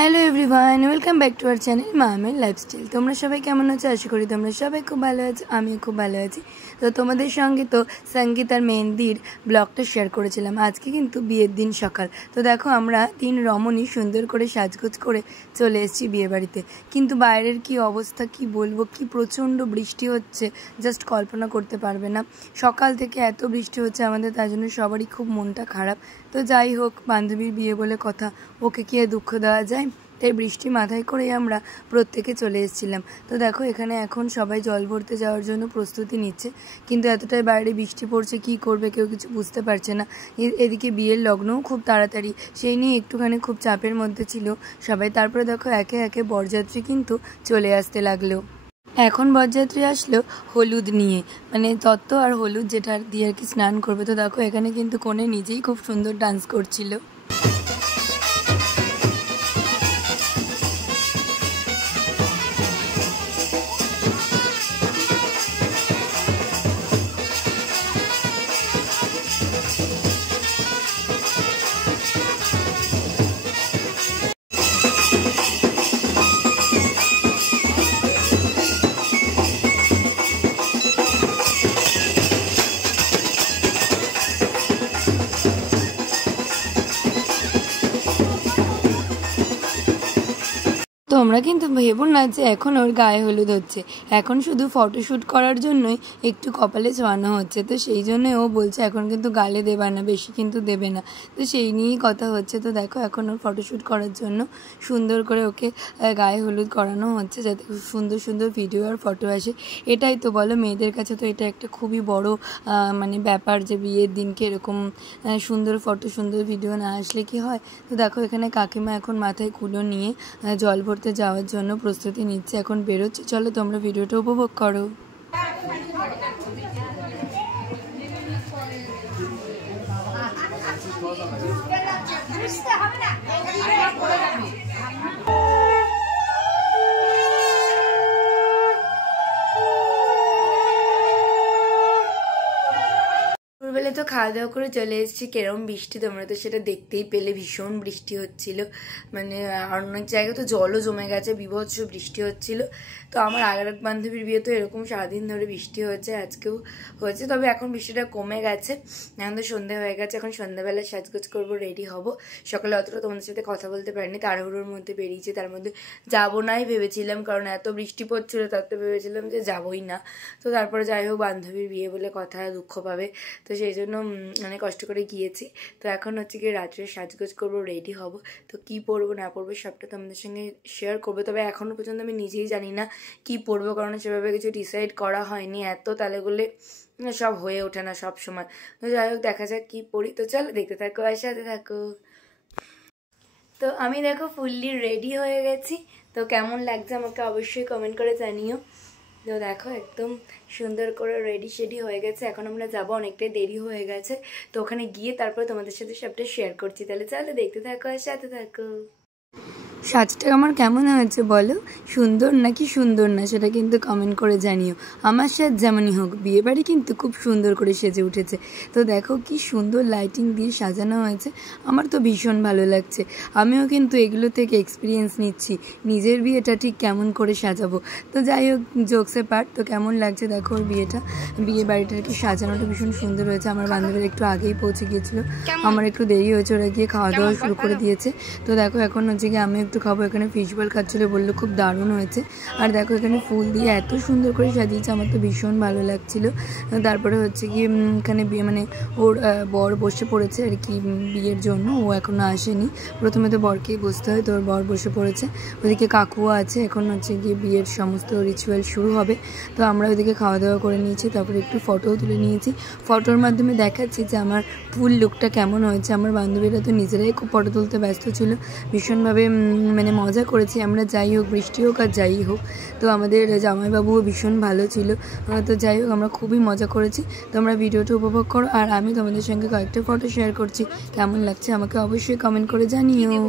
Hello everyone, welcome back to our channel মামের lifestyle. তোমরা সবাই কেমন আছো? আশা করি তোমরা সবাই খুব ভালো আছো, আমিও খুব ভালো আছি। তো তোমাদের সঙ্গে তো সঙ্গীত আর মেহেন্দির ব্লগটা শেয়ার করেছিলাম। আজকে কিন্তু বিয়ের দিন সকাল। তো দেখো আমরা 3 রমণী সুন্দর করে সাজগোজ করে চলে এসেছি বিয়ে বাড়িতে। কিন্তু বাইরের কি অবস্থা কি বলবো, কি প্রচণ্ড বৃষ্টি হচ্ছে, জাস্ট কল্পনা করতে পারবে না। সকাল থেকে এত বৃষ্টি হচ্ছে আমাদের, তার জন্য সবারই খুব মনটা খারাপ। তো যাই হোক, বান্ধবীর বিয়ে বলে কথা, ওকে কি আর দুঃখ দেওয়া যায়? তাই বৃষ্টি মাথায় করেই আমরা প্রত্যেকে চলে এসেছিলাম। তো দেখো এখানে এখন সবাই জল ভরতে যাওয়ার জন্য প্রস্তুতি নিচ্ছে, কিন্তু এতটাই বাইরে বৃষ্টি পড়ছে, কি করবে কেউ কিছু বুঝতে পারছে না। এদিকে বিয়ের লগ্নও খুব তাড়াতাড়ি, সেই নিয়ে একটুখানি খুব চাপের মধ্যে ছিল সবাই। তারপরে দেখো একে একে বরযাত্রী কিন্তু চলে আসতে লাগলো। এখন বরযাত্রী আসলো হলুদ নিয়ে, মানে তত্ত্ব আর হলুদ যেটা দিয়ে আর কি স্নান করবে। তো দেখো এখানে কিন্তু কনে নিজেই খুব সুন্দর ডান্স করছিল। তোমরা কিন্তু ভেবো না যে এখন ওর গায়ে হলুদ হচ্ছে, এখন শুধু ফটোশ্যুট করার জন্যই একটু কপালে ছোঁয়ানো হচ্ছে। তো সেই জন্যই ও বলছে এখন কিন্তু গালে দেবে না, বেশি কিন্তু দেবে না। তো সেই নিয়েই কথা হচ্ছে। তো দেখো এখন ওর ফটোশ্যুট করার জন্য সুন্দর করে ওকে গায়ে হলুদ করানো হচ্ছে, যাতে সুন্দর সুন্দর ভিডিও আর ফটো আসে। এটাই তো বলো, মেয়েদের কাছে তো এটা একটা খুবই বড় মানে ব্যাপার, যে বিয়ের দিনকে এরকম সুন্দর ফটো সুন্দর ভিডিও না আসলে কি হয়। তো দেখো এখানে কাকিমা এখন মাথায় কুলো নিয়ে জল ভরতে যাওয়ার জন্য প্রস্তুতি নিচ্ছে, এখন বেরোচ্ছে। চলো তোমরা ভিডিওটা উপভোগ করো। দুপুরবেলা তো খাওয়া দাওয়া করে চলে এসেছি। কেরম বৃষ্টি তোমরা তো সেটা দেখতেই পেলে, ভীষণ বৃষ্টি হচ্ছিল, মানে অনেক জায়গায় তো জলও জমে গেছে, বীভৎস বৃষ্টি হচ্ছিল। তো আমার আগের এক বান্ধবীর বিয়ে তো এরকম সারাদিন ধরে বৃষ্টি হয়েছে, আজকেও হয়েছে, তবে এখন বৃষ্টিটা কমে গেছে। এখন তো সন্ধ্যে হয়ে গেছে, এখন সন্ধ্যাবেলা সাজগোজ করবো, রেডি হব। সকালে অতটা তোমাদের সাথে কথা বলতে পারিনি, তাড়াহুড়োর মধ্যে বেরিয়েছি। তার মধ্যে যাবো নাই ভেবেছিলাম, কারণ এত বৃষ্টি পড়ছিল, তার তো ভেবেছিলাম যে যাবোই না। তো তারপরে যাই হোক, বান্ধবীর বিয়ে বলে কথা, দুঃখ পাবে, তো সেই জন্য অনেক কষ্ট করে গিয়েছি। তো এখন হচ্ছে কি রাত্রে সাজগোজ করবো, রেডি হব। তো কি পরবো না পরবো সবটা তোমাদের সঙ্গে শেয়ার করবো। তবে এখনও পর্যন্ত আমি নিজেই জানি না কি পরবো, কারণ সেভাবে কিছু ডিসাইড করা হয়নি। এত তালেগুলে সব হয়ে ওঠে না সব সময়। তো যাই হোক, দেখা যাক কি পরি। তো চলো দেখতে থাকো আর সাথে থাকো। তো আমি দেখো ফুললি রেডি হয়ে গেছি। তো কেমন লাগছে আমাকে অবশ্যই কমেন্ট করে জানিও। তো দেখো একদম সুন্দর করে রেডি শেডি হয়ে গেছে। এখন আমরা যাবো, অনেকটাই দেরি হয়ে গেছে। তো ওখানে গিয়ে তারপর তোমাদের সাথে সবটা শেয়ার করছি। তাহলে চলো দেখতে থাকো আর সাথে থাকো। সাজটা আমার কেমন হয়েছে বলো, সুন্দর নাকি সুন্দর না সেটা কিন্তু কমেন্ট করে জানিও। আমার সাজ যেমনই হোক, বিয়েবাড়ি কিন্তু খুব সুন্দর করে সেজে উঠেছে। তো দেখো কি সুন্দর লাইটিং দিয়ে সাজানো হয়েছে, আমার তো ভীষণ ভালো লাগছে। আমিও কিন্তু এগুলো থেকে এক্সপিরিয়েন্স নিচ্ছি, নিজের বিয়েটা ঠিক কেমন করে সাজাবো। তো যাই হোক, জোকসে পার্ট। তো কেমন লাগছে দেখো ওর বিয়েটা, বিয়ে বাড়িটার কি সাজানোটা ভীষণ সুন্দর হয়েছে। আমার বান্ধবীরা একটু আগেই পৌঁছে গিয়েছিল, আমার একটু দেরি হয়েছে, ওরা গিয়ে খাওয়া দাওয়া শুরু করে দিয়েছে। তো দেখো এখন হচ্ছে কি আমি একটু খাবো। এখানে ফিশ বল খাচ্ছিলো, বললো খুব দারুণ হয়েছে। আর দেখো এখানে ফুল দিয়ে এত সুন্দর করে সাজিয়েছে, আমার তো ভীষণ ভালো লাগছিল। তারপরে হচ্ছে কি এখানে বিয়ে মানে ওর বর বসে পড়েছে আর কি বিয়ের জন্য, ও এখনও আসেনি। প্রথমে তো বরকেই বসতে হয়, তো ওর বর বসে পড়েছে। ওদিকে কাকুও আছে, এখন হচ্ছে গিয়ে বিয়ের সমস্ত রিচুয়াল শুরু হবে। তো আমরা ওদিকে খাওয়া দাওয়া করে নিয়েছি, তারপরে একটু ফটোও তুলে নিয়েছি। ফটোর মাধ্যমে দেখাচ্ছি যে আমার ফুল লুকটা কেমন হয়েছে। আমার বান্ধবীরা তো নিজেরাই খুব ফটো তুলতে ব্যস্ত ছিল, ভীষণভাবে মানে মজা করেছি আমরা। যাই হোক, বৃষ্টি হোক আর যাই হোক, তো আমাদের জামাইবাবুও ভীষণ ভালো ছিল। তো যাই হোক, আমরা খুবই মজা করেছি। তোমরা ভিডিওটা উপভোগ করো, আর আমি তোমাদের সঙ্গে কয়েকটা ফটো শেয়ার করছি। কেমন লাগছে আমাকে অবশ্যই কমেন্ট করে জানিও।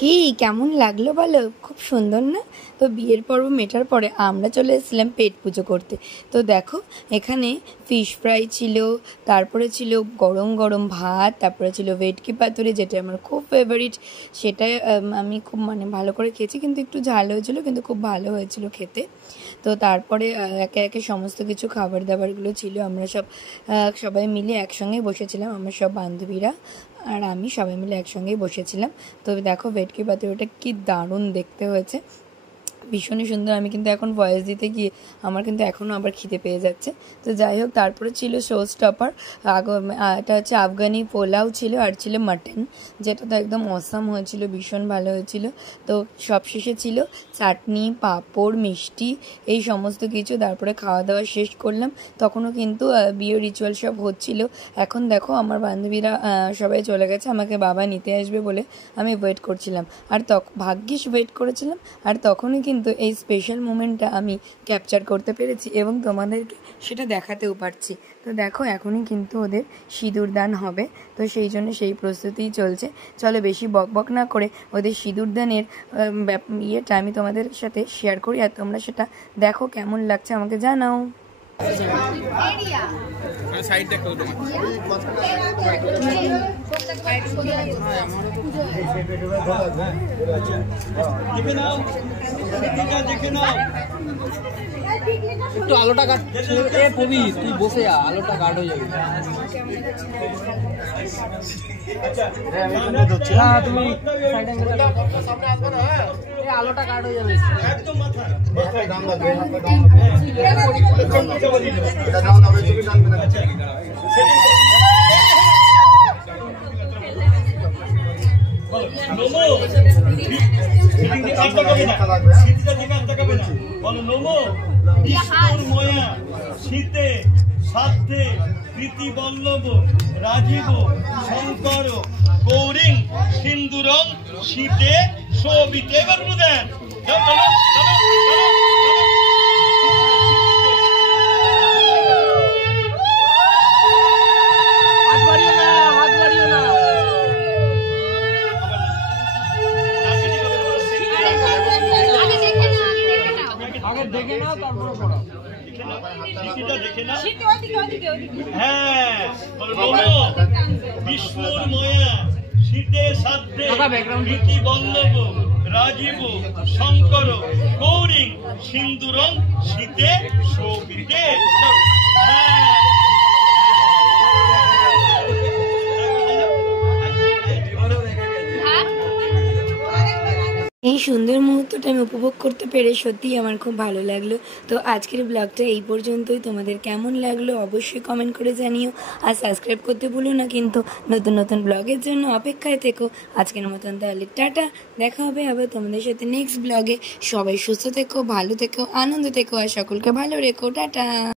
কি কেমন লাগলো বলো? খুব সুন্দর না? তো বিয়ের পর্ব মেটার পরে আমরা চলে এসেছিলাম পেট পুজো করতে। তো দেখো এখানে ফিশ ফ্রাই ছিল, তারপরে ছিল গরম গরম ভাত, তারপরে ছিল ভেটকি পাতুরি, যেটা আমার খুব ফেভারিট। সেটাই আমি খুব ভালো করে খেয়েছি, কিন্তু একটু ঝাল হয়েছিল, কিন্তু খুব ভালো হয়েছিল খেতে। তো তারপরে একে একে সমস্ত কিছু খাবার দাবারগুলো ছিল। আমরা সবাই মিলে একসঙ্গে বসেছিলাম, আমরা সব বান্ধবীরা আর আমি সবাই মিলে একসঙ্গেই বসেছিলাম। তো দেখো ভেটকি পাতুরিটা কি দারুণ দেখতে হয়েছে, ভীষণই সুন্দর। আমি কিন্তু এখন ভয়েস দিতে গিয়ে আমার কিন্তু এখনও আবার খিদে পেয়ে যাচ্ছে। তো যাই হোক, তারপরে ছিল শো স্টপার, এটা হচ্ছে আফগানি পোলাও ছিল, আর ছিল মাটন, যেটা তো একদম অসাম হয়েছিল, ভীষণ ভালো হয়েছিল। তো সবশেষে ছিল চাটনি, পাঁপড়, মিষ্টি, এই সমস্ত কিছু। তারপরে খাওয়া দাওয়া শেষ করলাম, তখনও কিন্তু বিয়ে রিচুয়াল সব হচ্ছিল। এখন দেখো আমার বান্ধবীরা সবাই চলে গেছে, আমাকে বাবা নিতে আসবে বলে আমি ওয়েট করছিলাম। আর ভাগ্যিস ওয়েট করেছিলাম, আর তখনই কিন্তু এই স্পেশাল মোমেন্টটা আমি ক্যাপচার করতে পেরেছি এবং তোমাদেরকে সেটা দেখাতেও পারছি। তো দেখো এখনই কিন্তু ওদের সিঁদুর দান হবে, তো সেই জন্য সেই প্রস্তুতিই চলছে। চলো বেশি বকবক না করে ওদের সিঁদুর দানের ইয়েটা আমি তোমাদের সাথে শেয়ার করি, আর তোমরা সেটা দেখো কেমন লাগছে আমাকে জানাও। একটু আলোটা কাট, পবি তুই বসে যা, আলোটা কাট হয়ে যাবে। তুমি আলোটা কাট হয়ে যাবে, একদম শীতে সাধ্যে প্রীতি বল্লভ রাজীব শঙ্কর গৌরিং সিন্দুরং শীতে শোভিতে। এবার বুঝেন দেখে নাও, তারপরে পড়া। হ্যাঁ, বিষ্ণুর ময়া শীতে সাধ্যে প্রীতি বল্লভ রাজীব শঙ্কর গৌরিং সিন্দুরং শীতে শোভিতে। এই সুন্দর মুহূর্তটা আমি উপভোগ করতে পেরে সত্যিই আমার খুব ভালো লাগলো। তো আজকের ব্লগটা এই পর্যন্তই। তোমাদের কেমন লাগলো অবশ্যই কমেন্ট করে জানিও, আর সাবস্ক্রাইব করতে ভুলো না কিন্তু। নতুন নতুন ব্লগের জন্য অপেক্ষায় থেকো। আজকের মতন তাহলে টাটা, দেখা হবে আবার তোমাদের সাথে নেক্সট ব্লগে। সবাই সুস্থ থেকো, ভালো থেকো, আনন্দ থেকো, আর সকলকে ভালো রেখো। টাটা।